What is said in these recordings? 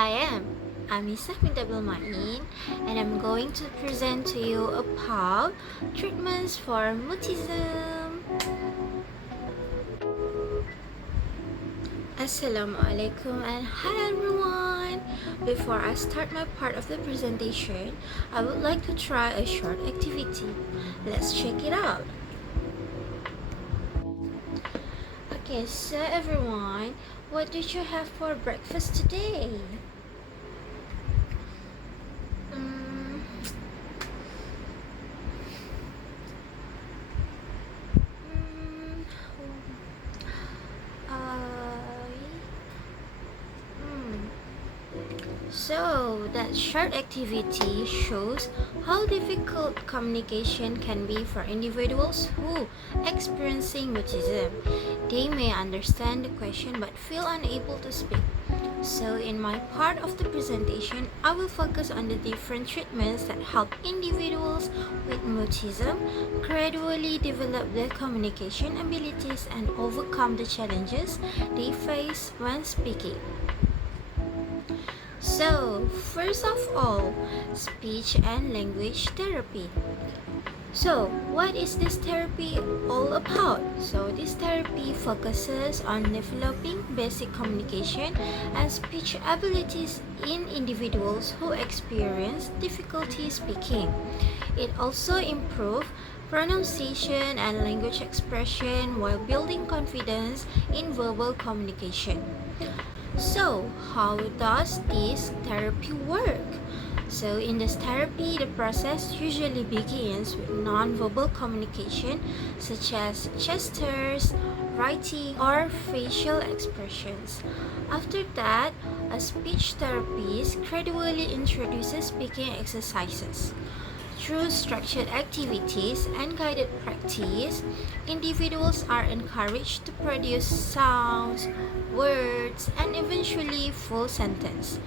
I am Amisah and I'm going to present to you about treatments for mutism. Assalamualaikum and hi everyone! Before I start my part of the presentation, I would like to try a short activity. Let's check it out. Okay, so everyone, what did you have for breakfast today? Mm, mm, uh, mm. So, that short activity shows how difficult communication can be for individuals who experiencing mutism. They may understand the question but feel unable to speak. So, in my part of the presentation, I will focus on the different treatments that help individuals with mutism gradually develop their communication abilities and overcome the challenges they face when speaking. So, first of all, speech and language therapy. So, what is this therapy all about? So, this therapy focuses on developing basic communication and speech abilities in individuals who experience difficulty speaking. It also improves pronunciation and language expression while building confidence in verbal communication. So, how does this therapy work? So, in this therapy, the process usually begins with non-verbal communication such as gestures, writing, or facial expressions. After that, a speech therapist gradually introduces speaking exercises. Through structured activities and guided practice, individuals are encouraged to produce sounds, words, and eventually full sentence.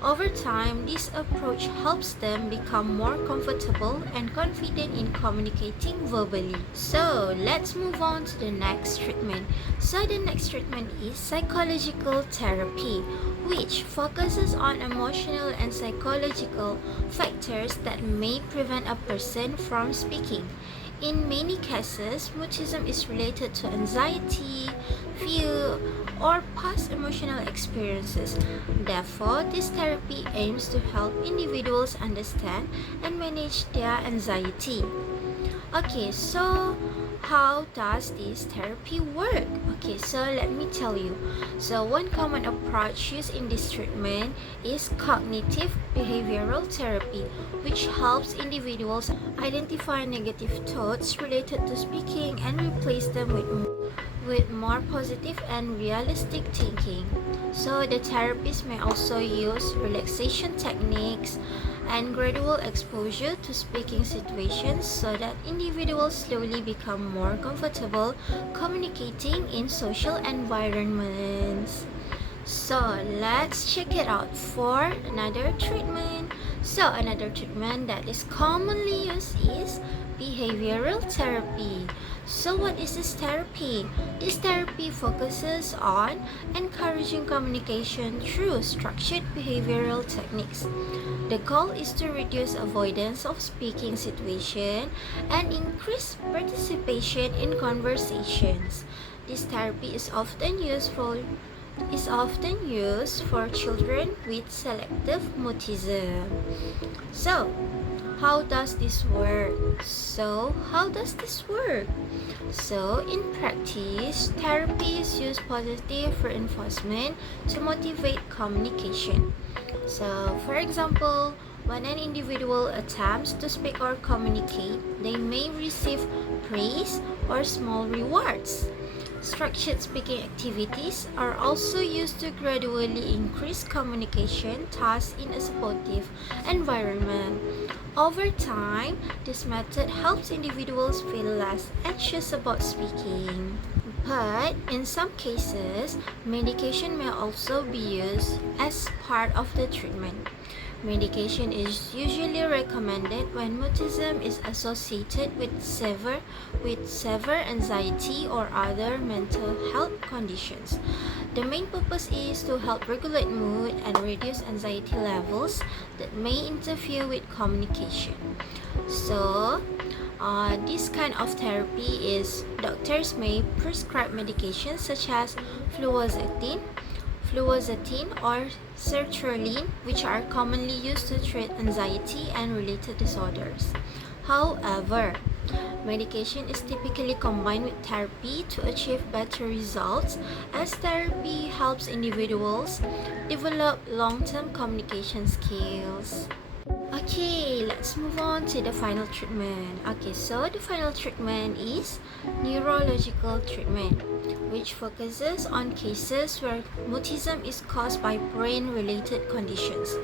Over time, this approach helps them become more comfortable and confident in communicating verbally. So, let's move on to the next treatment. So, the next treatment is psychological therapy, which focuses on emotional and psychological factors that may prevent a person from speaking. In many cases, mutism is related to anxiety, fear, or past emotional experiences. Therefore, this therapy aims to help individuals understand and manage their anxiety. Okay, so how does this therapy work? Okay, so let me tell you. So, one common approach used in this treatment is cognitive behavioral therapy, which helps individuals identify negative thoughts related to speaking and replace them with more positive and realistic thinking. So, the therapist may also use relaxation techniques and gradual exposure to speaking situations so that individuals slowly become more comfortable communicating in social environments. So, let's check it out for another treatment. So, another treatment that is commonly used is behavioral therapy. So, what is this therapy? This therapy focuses on encouraging communication through structured behavioral techniques. The goal is to reduce avoidance of speaking situation and increase participation in conversations. This therapy is often used for children with selective mutism. So, how does this work? So, in practice, therapists use positive reinforcement to motivate communication. So, for example, when an individual attempts to speak or communicate, they may receive praise or small rewards. Structured speaking activities are also used to gradually increase communication tasks in a supportive environment. Over time, this method helps individuals feel less anxious about speaking. But in some cases, medication may also be used as part of the treatment. Medication is usually recommended when mutism is associated with severe anxiety or other mental health conditions. The main purpose is to help regulate mood and reduce anxiety levels that may interfere with communication. So, this kind of therapy is doctors may prescribe medications such as fluoxetine, or sertraline, which are commonly used to treat anxiety and related disorders. However, medication is typically combined with therapy to achieve better results, as therapy helps individuals develop long-term communication skills. Okay, let's move on to the final treatment. Okay, so the final treatment is neurological treatment, which focuses on cases where mutism is caused by brain-related conditions.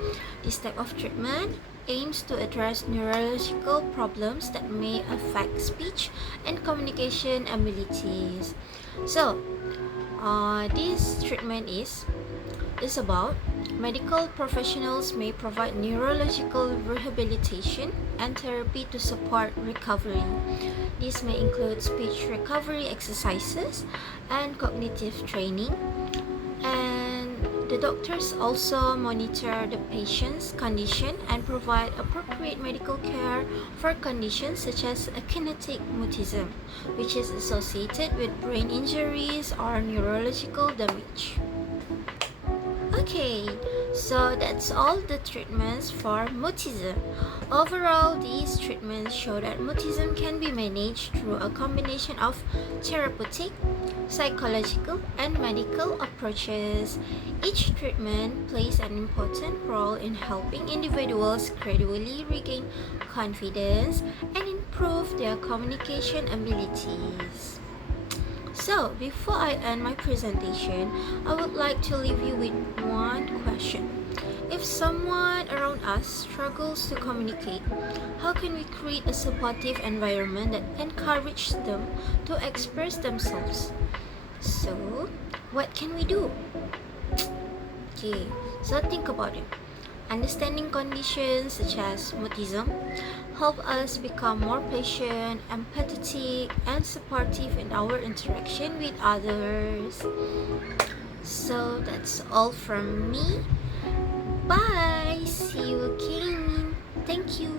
This type of treatment aims to address neurological problems that may affect speech and communication abilities. So, this treatment is about medical professionals may provide neurological rehabilitation and therapy to support recovery. This may include speech recovery exercises and cognitive training. And the doctors also monitor the patient's condition and provide appropriate medical care for conditions such as akinetic mutism, which is associated with brain injuries or neurological damage. Okay, so that's all the treatments for mutism. Overall, these treatments show that mutism can be managed through a combination of therapeutic, psychological, and medical approaches. Each treatment plays an important role in helping individuals gradually regain confidence and improve their communication abilities. So, before I end my presentation, I would like to leave you with one question. If someone around us struggles to communicate, how can we create a supportive environment that encourages them to express themselves? So, what can we do? Okay, so think about it. Understanding conditions such as mutism help us become more patient, empathetic, and supportive in our interaction with others. So that's all from me. Bye. See you again. Thank you.